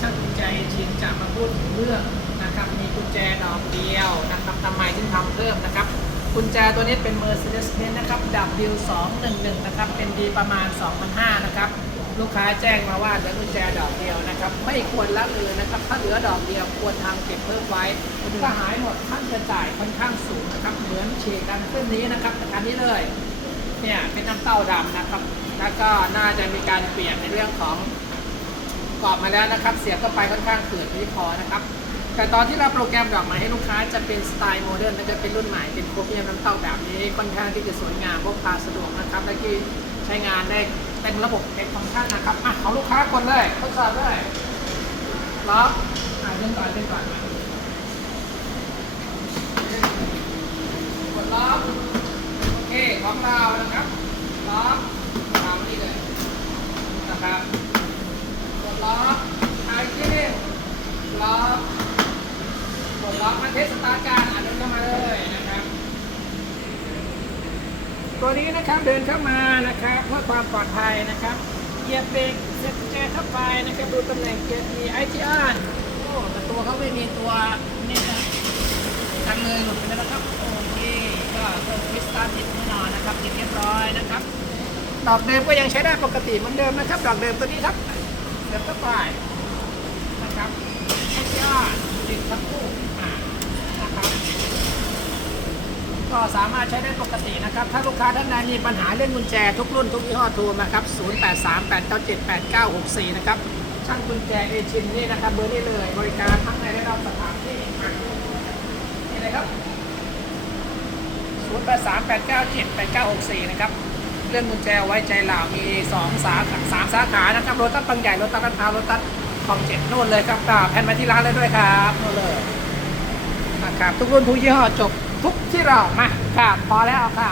ช่างกุญแจชินจะมาพูดถึงเรื่องนะครับมีกุญแจดอกเดียวนะครับทำไมถึงทำเพิ่มนะครับกุญแจตัวนี้เป็น Mercedes-Benz นะครับ W211 นะครับเป็นดีประมาณ 2,500นะครับลูกค้าแจ้งมาว่าเหลือกุญแจดอกเดียวนะครับ ไม่ควรละเลยนะครับ ถ้าเหลือดอกเดียวควรทำเก็บเพิ่มไว้ถ้าหายหมดท่านจะจ่ายค่อนข้างสูงนะครับ เหมือนเชกันเส้นนี้นะครับอันนี้เลยเนี่ยเป็นน้ำเต้าดำนะครับ แล้วก็น่าจะมีการเปลี่ยนในเรื่องของ กรอบมาแล้วนะครับ เสียบเข้าไปค่อนข้างเกิดไม่พอนะครับ แต่ตอนที่เราโปรแกรมดอกไม้ให้ลูกค้าจะเป็นสไตล์โมเดิร์นนะจะเป็นรุ่นใหม่เป็นโครเมียมน้ำเต้าแบบนี้ค่อนข้างที่จะสวยงามพกพาสะดวกนะครับและที่ใช้งานได้เต็มระบบเต็มฟังก์ชันนะครับอะของลูกค้าคนเลยทดสอบเลยล็อกอะเรื่องก่อนเรื่องก่อนกดล็อกโอเคของเรานะครับล็อกตามนี้เลยนะครับกดล็อกไอคิวล็อกกดล็อกมาเท สตาร์ทการอ่านเดินเข้ามาเลยนะครับ ตัวนี้นะครับเดินเข้ามานะครับเพื่อความปลอดภัยนะครับเหยียบเบรกเซ็ตแจเข้าไปนะครับดูตำแหน่งเกียร์มีไอทีอาร์โอ้แต่ตัวเขาไม่มีตัวนี่นะกันเลยหลุดไปแล้วนะครับโอเคก็เพิ่มคริสตัลติดแน่นอนนะครับติดเรียบร้อยนะครับดอกเดิมก็ยังใช้ได้ปกติเหมือนเดิมนะครับ ดอกเดิมตัวนี้ครับเดิมก็ไปนะครับให้ยอดติดทั้งคู่อ่านะครับ ก็สามารถใช้ได้ปกตินะครับ ถ้าลูกค้าท่านใดมีปัญหาเรื่องกุญแจทุกรุ่นทุกยี่ห้อโทรมาครับ 0838978964 นะครับ ช่างกุญแจเอชินนี่นะครับเบอร์นี้เลยบริการทั้งในและนอกสถานที่อะนี่เลยครับ 0838978964 นะครับเรื่องกุญแจไว้ใจเหล่ามี2สาขาสามสาขานะครับรถตัดบางใหญ่รถตัดกันพาวรถตัดคลองเจ็ดนู่นเลยครับแผ่นมาที่ร้านเลยด้วยครับนู่นเลยนะครับทุกรุ่นทุกยี่ห้อจบ ทุกที่เรามาครับพอแล้วครับ